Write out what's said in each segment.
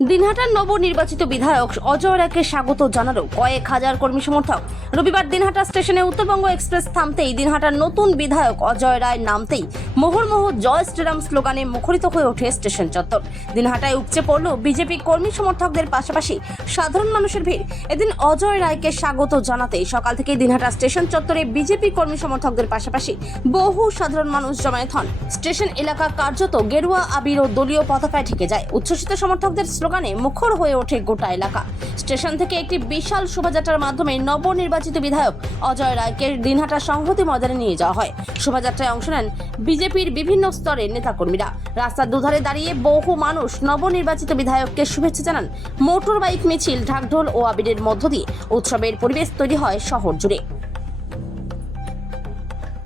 দিনহাটার নবনির্বাচিত বিধায়ক অজয় রায়কে স্বাগত জানালো কয়েক হাজার কর্মী সমর্থক। রবিবার দিনহাটা স্টেশনে উত্তরবঙ্গ এক্সপ্রেস থামতেই দিনহাটার নতুন বিধায়ক অজয় রায় নামতেই মুহুর্মুহু জয় শ্রীরাম স্লোগানে মুখরিত হয়ে ওঠে স্টেশন চত্বর। দিনহাটায় উপচে পড়ল বিজেপি কর্মী সমর্থকদের পাশাপাশি সাধারণ মানুষের ভিড়। এদিন অজয় রায়কে স্বাগত জানাতে সকাল থেকে দিনহাটা স্টেশন চত্বরে বিজেপি কর্মী সমর্থকদের পাশাপাশি বহু সাধারণ মানুষ জমায়েত হন। স্টেশন এলাকা কার্যত গেরুয়া আবির ও দলীয় পতাকায় ঢেকে যায়। উচ্ছ্বসিত সমর্থকদের স্লোগানে মুখর হয়ে ওঠে গোটা এলাকা। স্টেশন থেকে একটি বিশাল শোভাযাত্রার মাধ্যমে নবনির্বাচিত বিধায়ক অজয় রায়কে দিনহাটা সংহতি ময়দানে নিয়ে যাওয়া হয়। শোভাযাত্রায় অংশ নেন বিজেপির বিভিন্ন স্তরের নেতাকর্মীরা। রাস্তার দুধারে দাঁড়িয়ে বহু মানুষ নবনির্বাচিত বিধায়ককে শুভেচ্ছা জানান। মোটর বাইক মিছিল, ঢাকঢোল ও আবিরের মধ্য দিয়ে উৎসবের পরিবেশ তৈরি হয় শহর জুড়ে।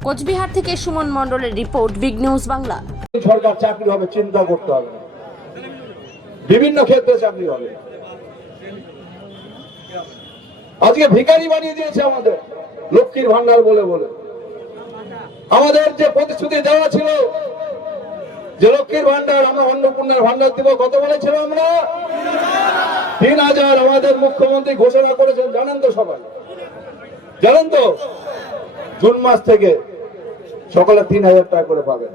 কোচবিহার থেকে সুমন মণ্ডলের রিপোর্ট, বিগ নিউজ বাংলা। সরকার চাকরি হবে চিন্তা করতে হবে না, বিভিন্ন ক্ষেত্রে চাকরি হবে। আজকে ভিখারি বানিয়ে দিয়েছে আমাদের লক্ষ্মীর ভান্ডার বলে বলে। আমাদের যে প্রতিশ্রুতি দেওয়া ছিল যে লক্ষ্মীর ভান্ডার, আমরা অন্নপূর্ণার ভান্ডার দিব, কত বলেছিল আমরা ৩,০০০। আমাদের মুখ্যমন্ত্রী ঘোষণা করেছেন, জানেন তো সবাই, জানেন তো জুন মাস থেকে সকলে ৩,০০০ টাকা করে পাবেন।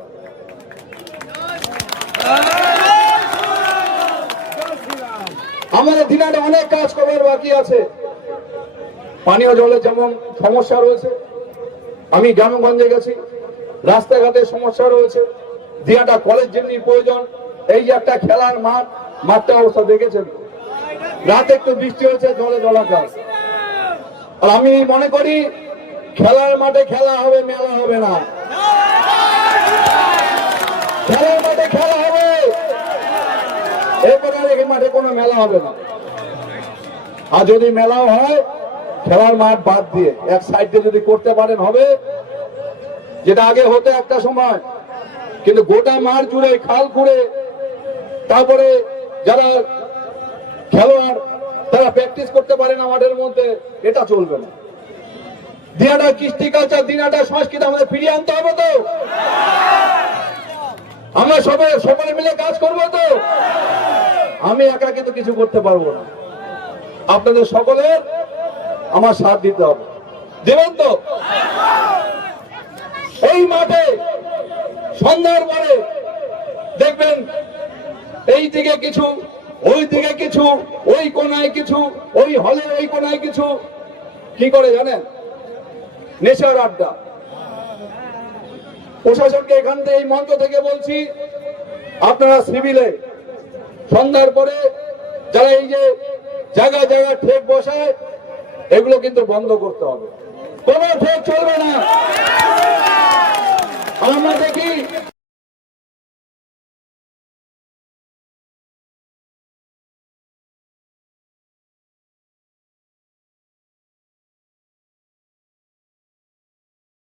আমাদের দিনাটা অনেক কাজ করার বাকি আছে। পানীয় জলের যেমন সমস্যা রয়েছে, আমি গ্রামগঞ্জে গেছি, রাস্তাঘাটের সমস্যা রয়েছে। দিনাটা কলেজ যেমনি প্রয়োজন, এই যে একটা খেলার মাঠ, মাঠটা অবস্থা দেখেছেন, রাতে একটু বৃষ্টি হয়েছে, জলে জলাকার। আর আমি মনে করি খেলার মাঠে খেলা হবে, মেলা হবে না। খেলার মাঠে খেলা হবে, এরপরে এই মাঠে কোনো মেলা হবে না। আর যদি মেলাও হয়, খেলার মাঠ বাদ দিয়ে এক সাইড দিয়ে যদি করতে পারেন হবে, যেটা আগে হতো একটা সময়। কিন্তু গোটা মাঠ জুড়ে খাল খুঁড়ে তারপরে যারা খেলোয়াড় তারা প্র্যাকটিস করতে পারে না মাঠের মধ্যে, এটা চলবে না। দিনাটার কৃষ্টি কালচার, দিনাটার সংস্কৃতি আমাদের ফিরিয়ে আনতে হবে তো। আমরা সবাই মিলে কাজ করবো তো। আমি একা কিন্তু কিছু করতে পারবো না, আপনাদের সকলের আমার সাথ দিতে হবে। দেবেন তো? এই মাঠে সন্ধ্যার পরে দেখবেন এই দিকে কিছু, ওই দিকে কিছু, ওই কোনায় কিছু, ওই হলের ওই কোনায় কিছু। কি করে জানেন? নেশার আড্ডা। প্রশাসনকে এখান থেকে, এই মঞ্চ থেকে বলছি, আপনারা সিভিলে সন্ধ্যার পরে যারা এই যে জায়গায় জায়গায় ঠেক বসায়, এগুলো কিন্তু বন্ধ করতে হবে। কোনো ঠেক চলবে না। আমরা দেখি